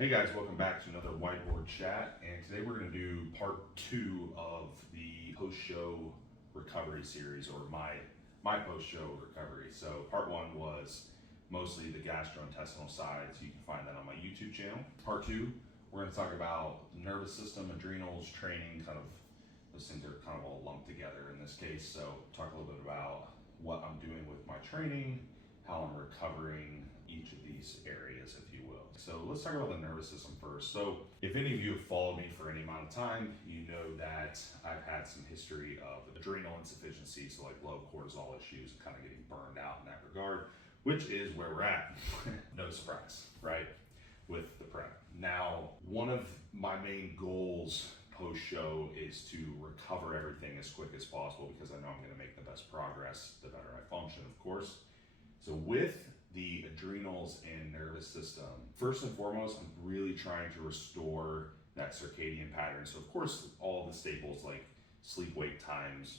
Hey guys, welcome back to another whiteboard chat, and today we're going to do part 2 of the post-show recovery series, or my post-show recovery. So part 1 was mostly the gastrointestinal side, so you can find that on my YouTube channel. Part 2, we're going to talk about nervous system, adrenals, training, kind of those things are kind of all lumped together in this case. So talk a little bit about what I'm doing with my training, how I'm recovering each of these areas, if you will. So let's talk about the nervous system first. So if any of you have followed me for any amount of time, you know that I've had some history of adrenal insufficiency, so like low cortisol issues, kind of getting burned out in that regard, which is where we're at. No surprise, right? With the prep. Now, one of my main goals post-show is to recover everything as quick as possible, because I know I'm going to make the best progress, the better I function, of course. So with the adrenals and nervous system, first and foremost, I'm really trying to restore that circadian pattern. So of course, all the staples like sleep-wake times,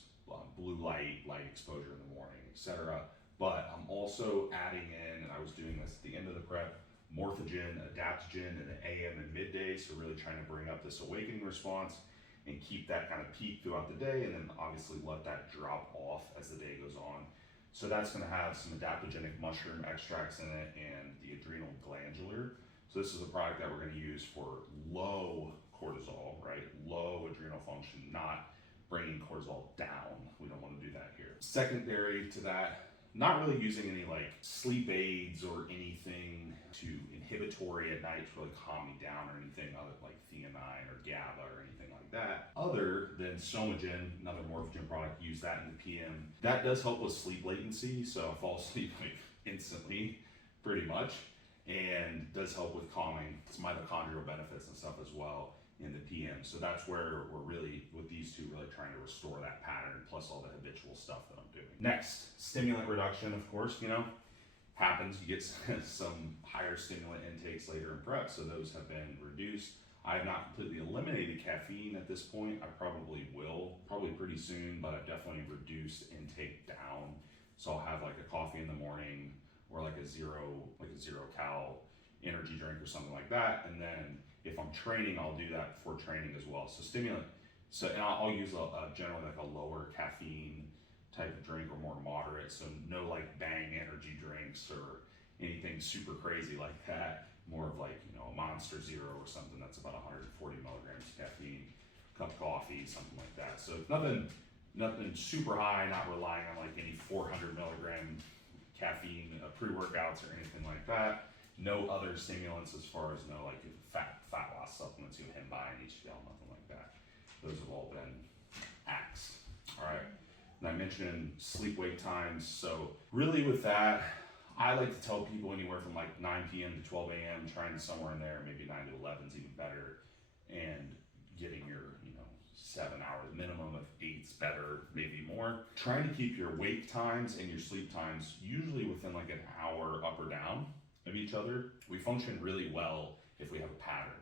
blue light, light exposure in the morning, etc. But I'm also adding in, and I was doing this at the end of the prep, morphogen, adaptogen in the AM and midday. So really trying to bring up this awakening response and keep that kind of peak throughout the day, and then obviously let that drop off as the day goes on. So that's going to have some adaptogenic mushroom extracts in it and the adrenal glandular. So this is a product that we're going to use for low cortisol, right? Low adrenal function, not bringing cortisol down. We don't want to do that here. Secondary to that, not really using any like sleep aids or anything to inhibitory at night to really calm me down, or anything other like theanine or GABA or anything like that, other than Somagen, another morphogen product. Use that in the PM. That does help with sleep latency, so I fall asleep like instantly pretty much, and does help with calming some mitochondrial benefits and stuff as well in the PM. So that's where we're really, with these two, really trying to restore that pattern, plus all the habitual stuff that I'm doing. Next, stimulant reduction, of course, happens. You get some higher stimulant intakes later in prep, so those have been reduced. I have not completely eliminated caffeine at this point. I probably will, probably pretty soon, but I've definitely reduced intake down. So I'll have like a coffee in the morning, or like a zero cal energy drink or something like that. And then if I'm training, I'll do that before training as well. So stimulant, and I'll use generally like a lower caffeine type of drink, or more moderate. So no like Bang energy drinks or anything super crazy like that. More of like, a Monster Zero or something that's about 140 milligrams caffeine, cup of coffee, something like that. So nothing super high, not relying on like any 400 milligram caffeine pre-workouts or anything like that. No other stimulants, as far as no like fat loss supplements, Hemby and HDL, nothing like that. Those have all been axed. All right. And I mentioned sleep-wake times. So really with that, I like to tell people anywhere from like 9 p.m. to 12 a.m., trying somewhere in there, maybe 9 to 11 is even better, and getting your 7 hours minimum, of 8's better, maybe more. Trying to keep your wake times and your sleep times usually within like an hour up or down of each other. We function really well if we have a pattern.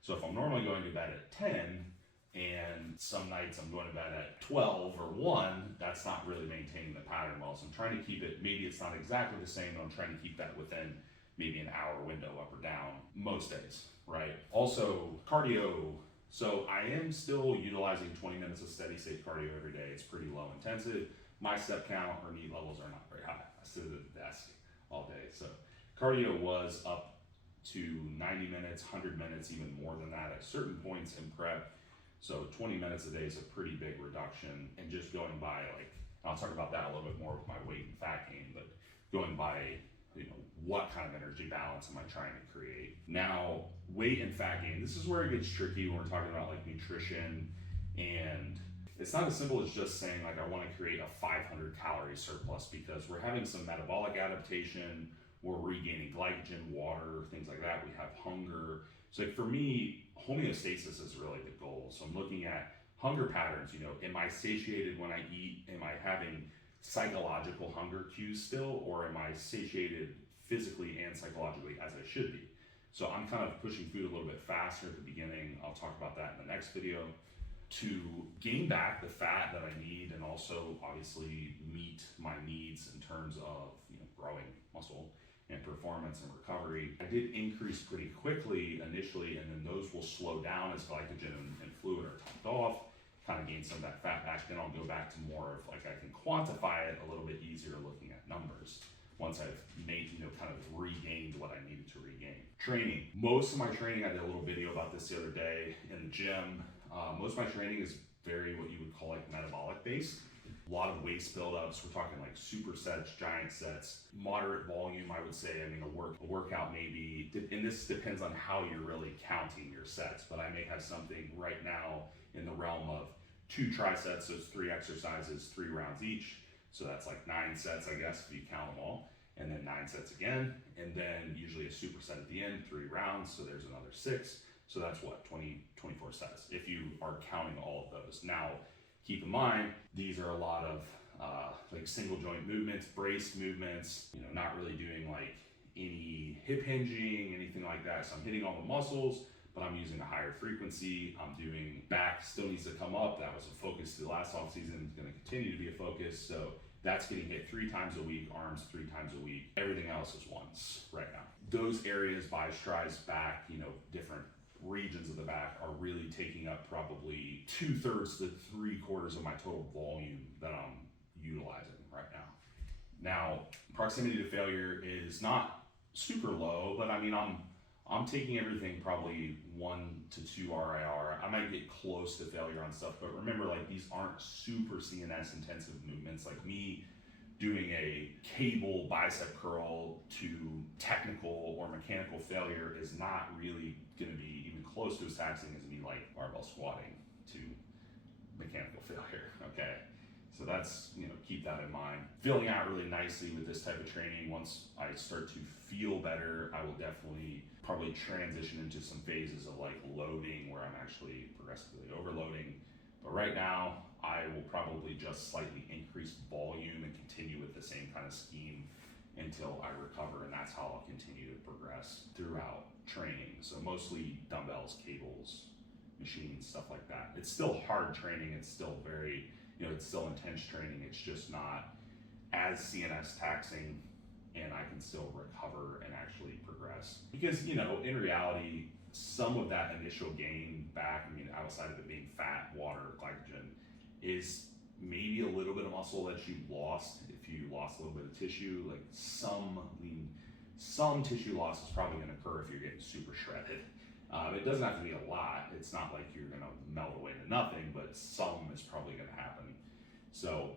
So if I'm normally going to bed at 10, and some nights I'm going to bed at 12 or 1, that's not really maintaining the pattern well. So I'm trying to keep it, maybe it's not exactly the same, but I'm trying to keep that within maybe an hour window up or down most days, right? Also, cardio. So I am still utilizing 20 minutes of steady state cardio every day. It's pretty low intensive. My step count or need levels are not very high. I sit at the desk all day. So cardio was up to 90 minutes, 100 minutes, even more than that at certain points in prep. So 20 minutes a day is a pretty big reduction. And just going by, like, I'll talk about that a little bit more with my weight and fat gain, but going by, what kind of energy balance am I trying to create? Now, weight and fat gain, this is where it gets tricky when we're talking about like nutrition. And it's not as simple as just saying like, I want to create a 500 calorie surplus, because we're having some metabolic adaptation, we're regaining glycogen, water, things like that. We have hunger. So for me, homeostasis is really the goal. So I'm looking at hunger patterns. Am I satiated when I eat? Am I having psychological hunger cues still, or am I satiated physically and psychologically as I should be? So I'm kind of pushing food a little bit faster at the beginning. I'll talk about that in the next video, to gain back the fat that I need, and also obviously meet my needs in terms of growing muscle and performance and recovery. I did increase pretty quickly initially, and then those will slow down as glycogen and fluid are topped off, kind of gain some of that fat back. Then I'll go back to more of like, I can quantify it a little bit easier looking at numbers once I've made, kind of regained what I needed to regain. Training. Most of my training, I did a little video about this the other day in the gym. Most of my training is very what you would call like metabolic based. A lot of waist buildups. We're talking like supersets, giant sets, moderate volume, I would say. I mean, a workout maybe, and this depends on how you're really counting your sets, but I may have something right now in the realm of 2 trisets, so it's 3 exercises, 3 rounds each. So that's like 9 sets, I guess, if you count them all. And then 9 sets again, and then usually a superset at the end, 3 rounds, so there's another 6. So that's what, 24 sets, if you are counting all of those. Now, keep in mind, these are a lot of like single joint movements, braced movements, not really doing like any hip hinging, anything like that. So I'm hitting all the muscles, but I'm using a higher frequency. I'm doing back, still needs to come up. That was a focus to the last off season, it's gonna continue to be a focus. So that's getting hit 3 times a week, arms 3 times a week. Everything else is once right now. Those areas, buys, tries, back, different regions of the back are really taking up probably 2/3 to 3/4 of my total volume that I'm utilizing right now. Now, proximity to failure is not super low, but I mean, I'm taking everything probably 1 to 2 RIR. I might get close to failure on stuff, but remember, like, these aren't super CNS intensive movements. Like me doing a cable bicep curl to technical or mechanical failure is not really gonna be even close to as taxing as me like barbell squatting to mechanical failure, okay? So that's, keep that in mind. Filling out really nicely with this type of training. Once I start to feel better, I will definitely probably transition into some phases of like loading where I'm actually progressively overloading. But right now, I will probably just slightly increase volume and continue with the same kind of scheme until I recover, and that's how I'll continue to progress throughout training. So mostly dumbbells, cables, machines, stuff like that. It's still hard training. It's still very, it's still intense training. It's just not as CNS taxing, and I can still recover and actually progress. Because, in reality, some of that initial gain back, outside of it being fat, water, glycogen, is maybe a little bit of muscle that you lost. If you lost a little bit of tissue, like some tissue loss is probably going to occur if you're getting super shredded. It doesn't have to be a lot. It's not like you're going to melt away to nothing, but some is probably going to happen. So,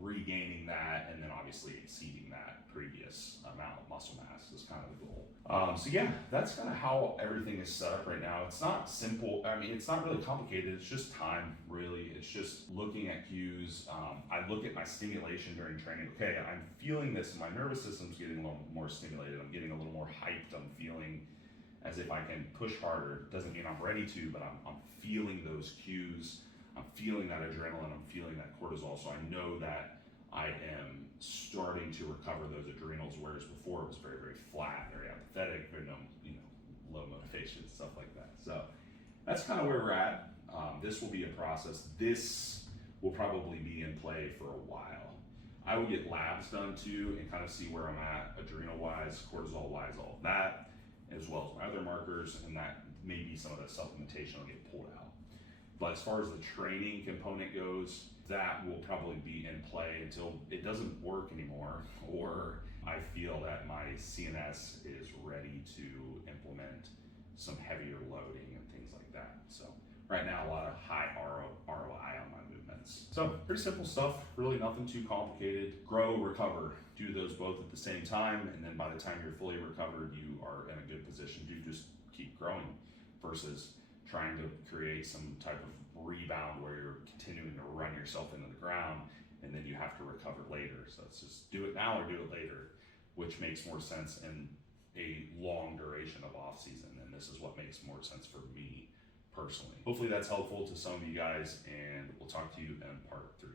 regaining that and then obviously exceeding that previous amount of muscle mass is kind of the goal. So yeah, that's kind of how everything is set up right now. It's not simple. It's not really complicated. It's just time, really. It's just looking at cues. I look at my stimulation during training. Okay, I'm feeling this. My nervous system's getting a little more stimulated. I'm getting a little more hyped. I'm feeling as if I can push harder. Doesn't mean I'm ready to, but I'm feeling those cues. I'm feeling that adrenaline, I'm feeling that cortisol, so I know that I am starting to recover those adrenals, whereas before it was very, very flat, very apathetic, very low motivation, stuff like that. So that's kind of where we're at. This will be a process. This will probably be in play for a while. I will get labs done too and kind of see where I'm at adrenal-wise, cortisol-wise, all of that, as well as my other markers, and that maybe some of the supplementation will get pulled out. But as far as the training component goes, that will probably be in play until it doesn't work anymore, or I feel that my CNS is ready to implement some heavier loading and things like that. So right now, a lot of high ROI on my movements. So pretty simple stuff, really nothing too complicated. Grow, recover, do those both at the same time, and then by the time you're fully recovered, you are in a good position to just keep growing versus trying to create some type of rebound where you're continuing to run yourself into the ground and then you have to recover later. So it's just do it now or do it later, which makes more sense in a long duration of off season. And this is what makes more sense for me personally. Hopefully that's helpful to some of you guys, and we'll talk to you in part 3.